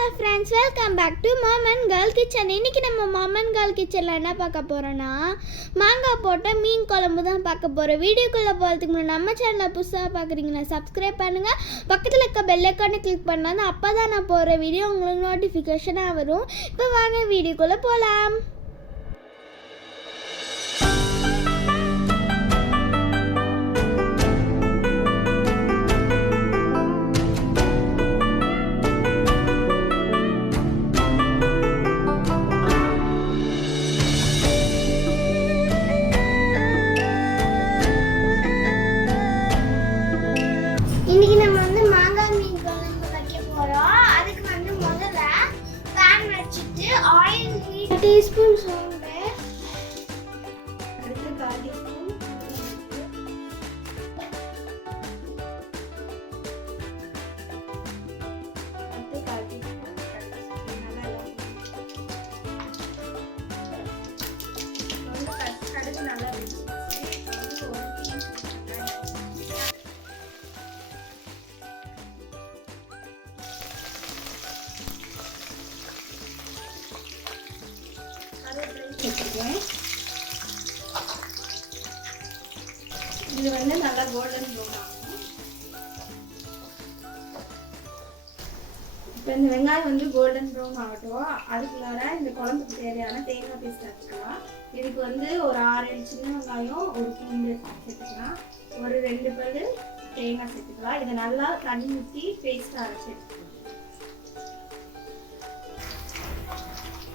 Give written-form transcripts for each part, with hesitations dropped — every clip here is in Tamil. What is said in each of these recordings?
Hello friends, welcome back to mom and girl kitchen. இன்னைக்கு நம்ம mom and girl kitchenல என்ன பார்க்க போறோம்னா மாங்காய் போட்ட மீன் குழம்பு தான் பார்க்க போறோம். வீடியோக்குள்ள போறதுக்கு முன்னாடி நம்ம சேனலை புதுசா பார்க்குறீங்கன்னா சப்ஸ்கிரைப் பண்ணுங்க. பக்கத்துல இருக்க பெல் ஐகானை கிளிக் பண்ணா அப்பதான் நான் போற வீடியோ உங்களுக்கு நோட்டிஃபிகேஷனா வரும். இப்போ வாங்க வீடியோக்குள்ள போலாம். இன்னைக்கு நம்ம வந்து மாங்காய் மீன் குழம்பு வைக்க போறோம். அதுக்கு வந்து முதல்ல pan வச்சிட்டு ஆயில் ஹீட் டீஸ்பூன் சோம்பு, அடுத்து 1/4 டீஸ்பூன், அடுத்து 1/4 டீஸ்பூன் கடுகு நல்லா வெடிச்சு இது வந்து நல்லா கோல்டன் ப்ரௌன் ஆகும். இப்போ இந்த வெங்காயம் வந்து கோல்டன் ப்ரௌன் ஆகட்டும். அதுக்குள்ளார இந்த குழம்புக்கு தேவையான தேங்காய் பேஸ்ட் வச்சுக்கலாம். இதுக்கு வந்து ஒரு 6-7 சின்ன வெங்காயம், ஒரு பூண்டு சேர்த்துக்கலாம், ஒரு 2 பல் தேங்காய் சேர்த்துக்கலாம். இதை நல்லா தண்ணி ஊற்றி பேஸ்ட்டாக அரைச்சி எடுத்துக்கலாம்.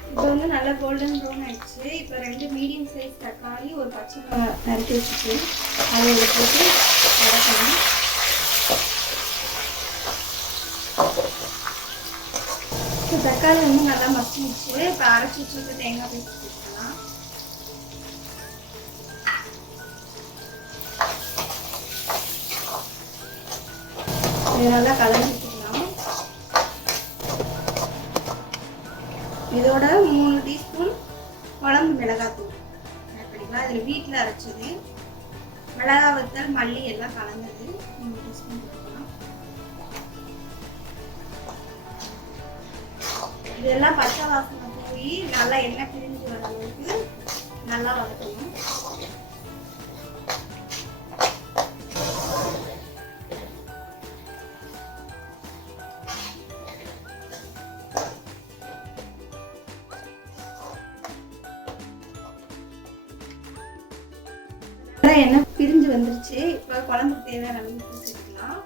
இப்போ வந்து நல்லா கோல்டன் ப்ரௌன் ஆயிடுச்சு. இப்போ 2 மீடியம் சைஸ் தக்காளி, ஒரு பச்சை மிளகாய் நறுக்கி வச்சுட்டு அதை போட்டு வதக்கணும். இப்போ தக்காளி வந்து நல்லா மசிச்சு இப்போ அரைச்சி வச்சுட்டு தேங்காய் பேஸ்ட் சேர்த்துக்கலாம். இதை நல்லா கலந்து வச்சுக்கலாம். இதோட 3 டீஸ்பூன் குழம்பு மிளகாத்தூள் ஆட் பண்ணிக்கலாம். இதில் வீட்டில் அரைச்சது மிளகா வத்தல், மல்லி எல்லாம் கலந்தது 3 டீஸ்பூன் போட்டுக்கலாம். இதெல்லாம் பச்சை வாசனை போய் நல்லா எண்ணெய் பிரிஞ்சு வர அளவுக்கு நல்லா வதக்கணும். எண்ணெய் பிரிஞ்சு வந்துருச்சு. இப்போ குழம்புக்கு தேவையான அளவு உப்பு சேர்த்துக்கலாம்.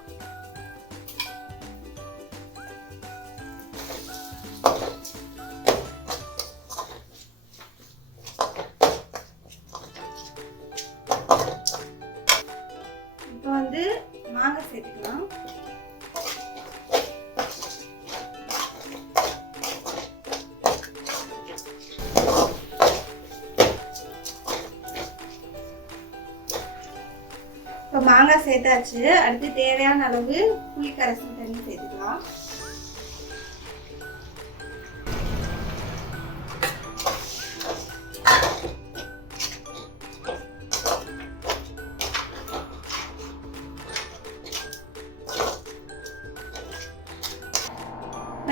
இப்போ வந்து மாங்காய் சேர்த்துக்கலாம். இப்போ மாங்காய் சேர்த்தாச்சு. அடுத்து தேவையான அளவு புளி கரைசல் தண்ணி சேர்த்துக்கலாம்.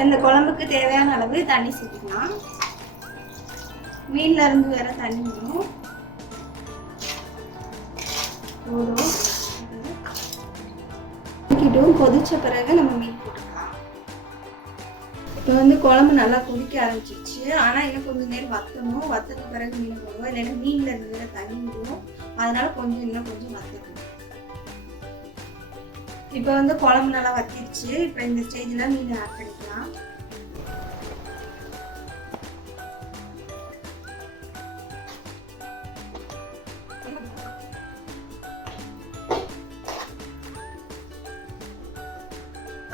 இந்த குழம்புக்கு தேவையான அளவு தண்ணி சேர்த்துக்கலாம். மீன்ல இருந்து வேற தண்ணி வரும். கொதிச்ச பிறகு நம்ம மீன் போட்டுக்கலாம். இப்போ வந்து குழம்பு நல்லா கொதிக்க ஆரம்பிச்சிருச்சு. ஆனால் இன்னும் கொஞ்சம் நேரம் வத்தணும். வத்தன பிறகு மீன் போடுவோம், இல்லைன்னா மீன்ல இருந்து வேற தண்ணி விடுவோம். அதனால இன்னும் கொஞ்சம் வத்தணும். இப்போ வந்து குழம்பு நல்லா வத்திருச்சு. இப்போ இந்த ஸ்டேஜில் மீன் ஆட் பண்ணிக்கலாம்.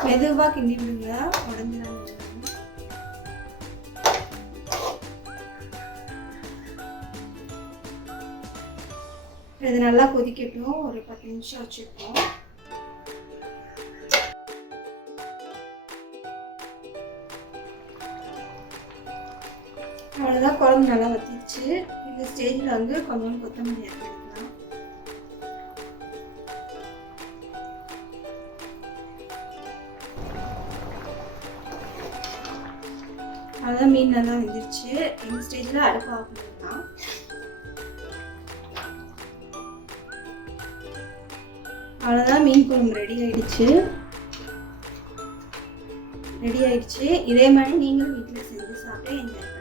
மெதுவாக கிண்டி விடுங்க, உடஞ்சிடாம. இது நல்லா கொதிக்கட்டும். ஒரு 10 நிமிஷம் வச்சுருக்கோம். அவ்வளோதான், குழம்பு நல்லா வத்திடுச்சு. இந்த ஸ்டேஜில் வந்து கொஞ்சம் கொத்தமல்லி ஆட் பண்ணிக்கலாம். அதான் மீன் நல்லா வெந்துருச்சு. இந்த ஸ்டேஜில் அடுப்பு ஆஃப் பண்ணிடலாம். அவ்வளோதான், மீன் குழம்பு ரெடி ஆயிடுச்சு. இதே மாதிரி நீங்களும் வீட்டில் செஞ்சு சாப்பிட்டு என்ஜாய்